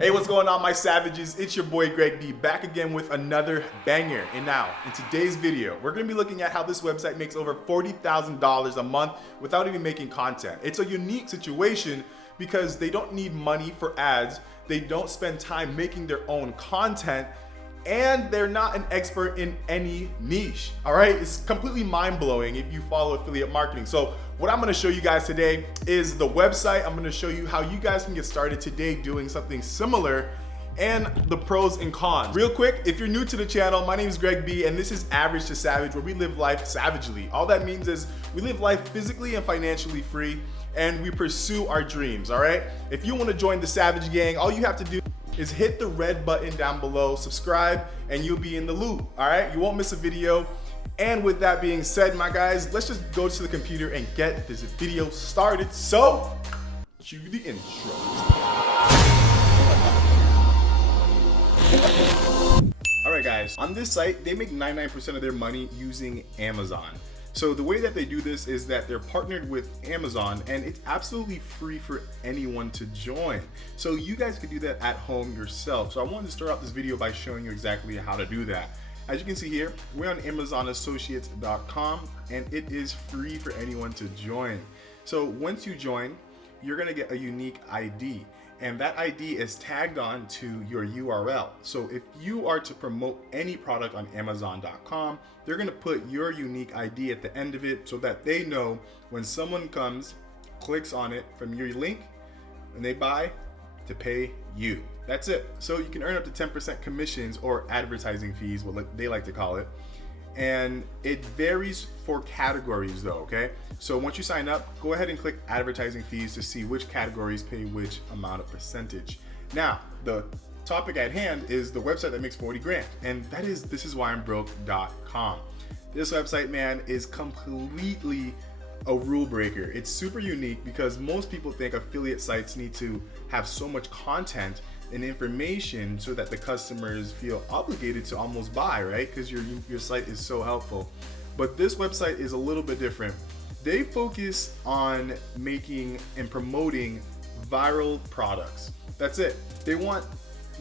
Hey, what's going on, my savages? It's your boy Greg B, back again with another banger. And now, in today's video, we're gonna be looking at how this website makes over $40,000 a month without even making content. It's a unique situation because they don't need money for ads, they don't spend time making their own content, and they're not an expert in any niche. All right, it's completely mind-blowing if you follow affiliate marketing. So what I'm gonna show you guys today is the website. I'm gonna show you how you guys can get started today doing something similar and the pros and cons. Real quick, if you're new to the channel, my name is Greg B and this is Average to Savage, where we live life savagely. All that means is we live life physically and financially free and we pursue our dreams, all right? If you wanna join the Savage Gang, all you have to do is hit the red button down below, subscribe, and you'll be in the loop, all right? You won't miss a video. And with that being said, my guys, let's just go to the computer and get this video started. So, cue the intro. All right, guys, on this site, they make 99% of their money using Amazon. So the way that they do this is that they're partnered with Amazon and it's absolutely free for anyone to join. So you guys can do that at home yourself. So I wanted to start out this video by showing you exactly how to do that. As you can see here, we're on AmazonAssociates.com and it is free for anyone to join. So once you join, you're gonna get a unique ID. And that ID is tagged on to your URL. So if you are to promote any product on Amazon.com, they're gonna put your unique ID at the end of it so that they know when someone comes, clicks on it from your link, and they buy, to pay you. That's it. So you can earn up to 10% commissions or advertising fees, what they like to call it. And it varies for categories though, okay? So once you sign up, go ahead and click advertising fees to see which categories pay which amount of percentage. Now, the topic at hand is the website that makes 40 grand, and that is thisiswhyimbroke.com. This website, man, is completely a rule breaker. It's super unique because most people think affiliate sites need to have so much content and information so that the customers feel obligated to almost buy, right? Because your site is so helpful. But this website is a little bit different. They focus on making and promoting viral products. That's it. They want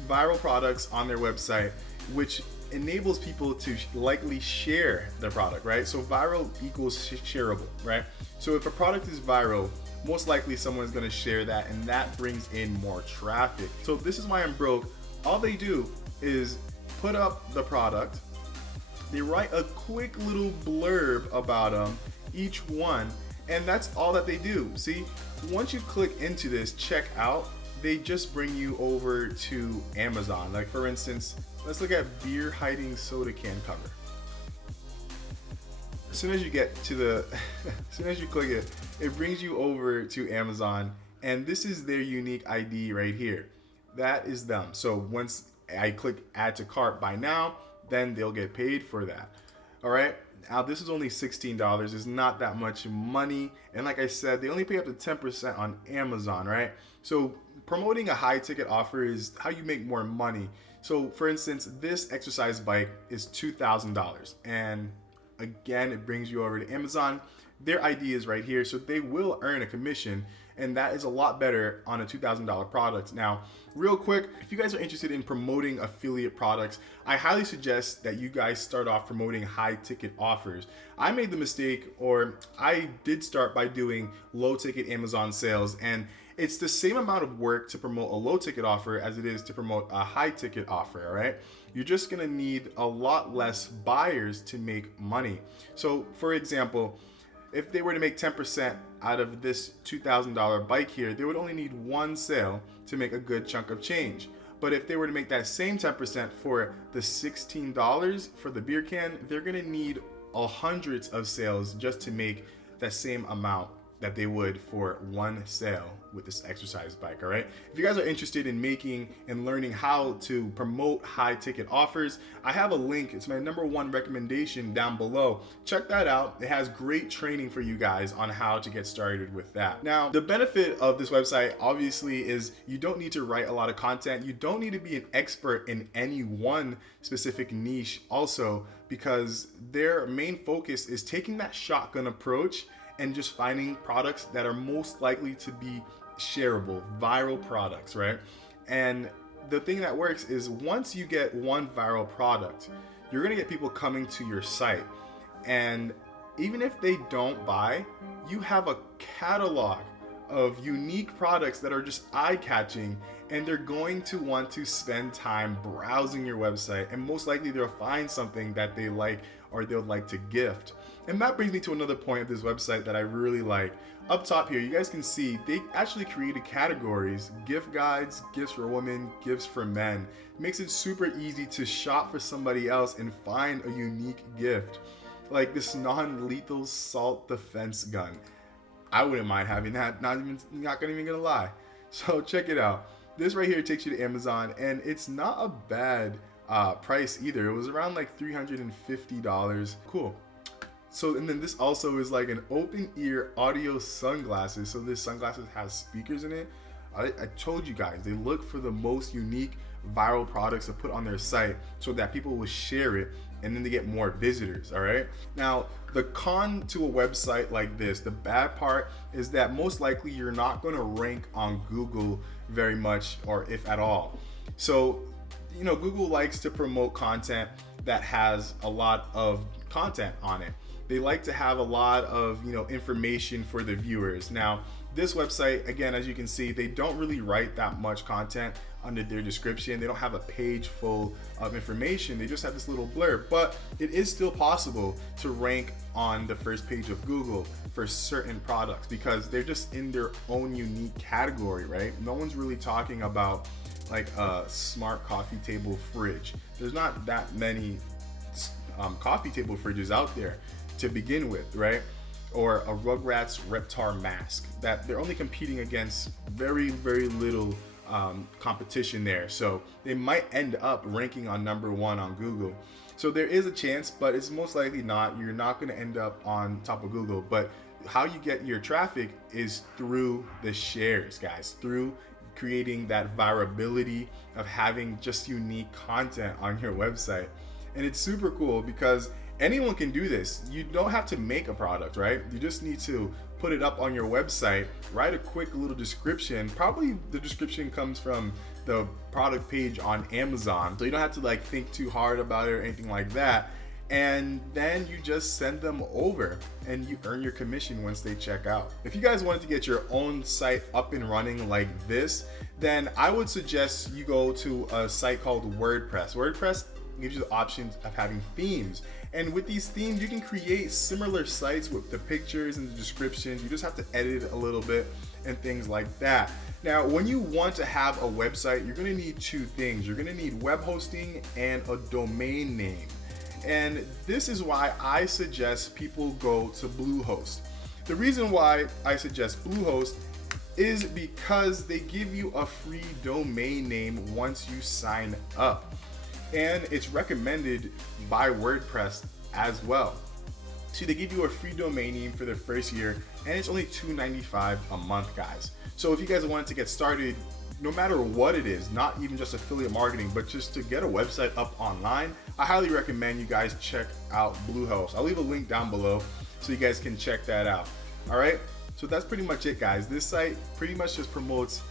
viral products on their website, which enables people to likely share their product, right? So viral equals shareable, right? So if a product is viral, most likely someone's gonna share that and that brings in more traffic. So This Is Why I'm Broke, all they do is put up the product, they write a quick little blurb about them, each one, and that's all that they do. See, once you click into this checkout, they just bring you over to Amazon. Like for instance, let's look at beer hiding soda can cover. As soon as you get to the, as soon as you click it, it brings you over to Amazon, and this is their unique ID right here. That is them. So once I click add to cart buy now, then they'll get paid for that. All right. Now this is only $16. It's not that much money, and like I said, they only pay up to 10% on Amazon, right? So promoting a high ticket offer is how you make more money. So for instance, this exercise bike is $2,000, and again, it brings you over to Amazon. Their ID is right here, so they will earn a commission, and that is a lot better on a $2,000 product. Now, real quick, if you guys are interested in promoting affiliate products, I highly suggest that you guys start off promoting high ticket offers. I made the mistake, or I did start by doing low ticket Amazon sales, and it's the same amount of work to promote a low ticket offer as it is to promote a high ticket offer, all right? You're just gonna need a lot less buyers to make money. So for example, if they were to make 10% out of this $2,000 bike here, they would only need one sale to make a good chunk of change. But if they were to make that same 10% for the $16 for the beer can, they're gonna need hundreds of sales just to make that same amount that they would for one sale with this exercise bike, all right? If you guys are interested in making and learning how to promote high ticket offers, I have a link. It's my #1 recommendation down below. Check that out. It has great training for you guys on how to get started with that. Now, the benefit of this website obviously is you don't need to write a lot of content. You don't need to be an expert in any one specific niche also, because their main focus is taking that shotgun approach and just finding products that are most likely to be shareable, viral products, right? And the thing that works is once you get one viral product, you're gonna get people coming to your site. And even if they don't buy, you have a catalog of unique products that are just eye-catching, and they're going to want to spend time browsing your website, and most likely they'll find something that they like or they'll like to gift. And that brings me to another point of this website that I really like. Up top here, you guys can see they actually created categories: gift guides, gifts for women, gifts for men. It makes it super easy to shop for somebody else and find a unique gift. Like this non-lethal salt defense gun. I wouldn't mind having that, not gonna lie. So check it out. This right here takes you to Amazon, and it's not a bad price either. It was around like $350. Cool. So, and then this also is like an open ear audio sunglasses. So this sunglasses has speakers in it. I told you guys, they look for the most unique viral products to put on their site so that people will share it, and then they get more visitors. All right. Now, the con to a website like this, the bad part is that most likely you're not going to rank on Google very much, or if at all. So, you know, Google likes to promote content that has a lot of content on it. They like to have a lot of, you know, information for the viewers. Now, this website, again, as you can see, they don't really write that much content under their description. They don't have a page full of information. They just have this little blurb, but it is still possible to rank on the first page of Google for certain products because they're just in their own unique category, right? No one's really talking about like a smart coffee table fridge. There's not that many coffee table fridges out there to begin with, right? Or a Rugrats Reptar mask that they're only competing against very, very little competition there. So they might end up ranking on #1 on Google. So there is a chance, but it's most likely not. You're not going to end up on top of Google. But how you get your traffic is through the shares, guys, through creating that virality of having just unique content on your website. And it's super cool because anyone can do this. You don't have to make a product, right? You just need to put it up on your website, write a quick little description. Probably the description comes from the product page on Amazon, so you don't have to like think too hard about it or anything like that. And then you just send them over and you earn your commission once they check out. If you guys wanted to get your own site up and running like this, then I would suggest you go to a site called WordPress. WordPress gives you the option of having themes. And with these themes, you can create similar sites with the pictures and the descriptions. You just have to edit it a little bit and things like that. Now, when you want to have a website, you're gonna need two things. You're gonna need web hosting and a domain name. And this is why I suggest people go to Bluehost. The reason why I suggest Bluehost is because they give you a free domain name once you sign up. And it's recommended by WordPress as well. So they give you a free domain name for the first year, and it's only $2.95 a month, guys. So if you guys want to get started, no matter what it is, not even just affiliate marketing, but just to get a website up online, I highly recommend you guys check out Bluehost. I'll leave a link down below so you guys can check that out. All right, so that's pretty much it, guys. This site pretty much just promotes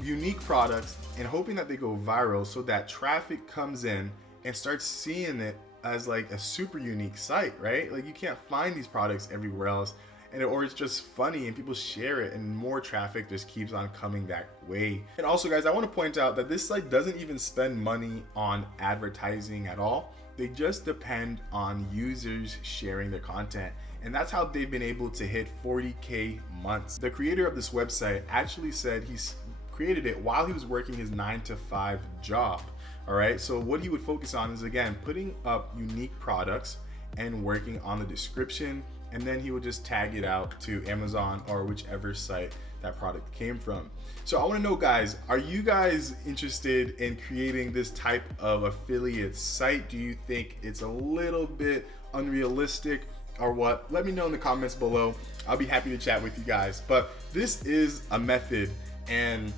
unique products and hoping that they go viral so that traffic comes in and starts seeing it as like a super unique site, right? Like you can't find these products everywhere else, and or it's just funny and people share it and more traffic just keeps on coming that way. And also, guys, I want to point out that this site doesn't even spend money on advertising at all. They just depend on users sharing their content, and that's how they've been able to hit 40K months. The creator of this website actually said he's created it while he was working his 9-to-5 job. All right, so what he would focus on is, again, putting up unique products and working on the description, and then he would just tag it out to Amazon or whichever site that product came from. So I want to know, guys, are you guys interested in creating this type of affiliate site? Do you think it's a little bit unrealistic or what? Let me know in the comments below. I'll be happy to chat with you guys. But this is a method and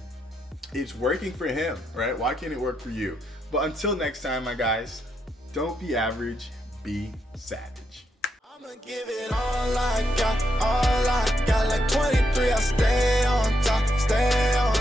it's working for him, right? Why can't it work for you? But until next time, my guys, don't be average, be savage. I'ma give it all I got, like 23. I stay on top, stay on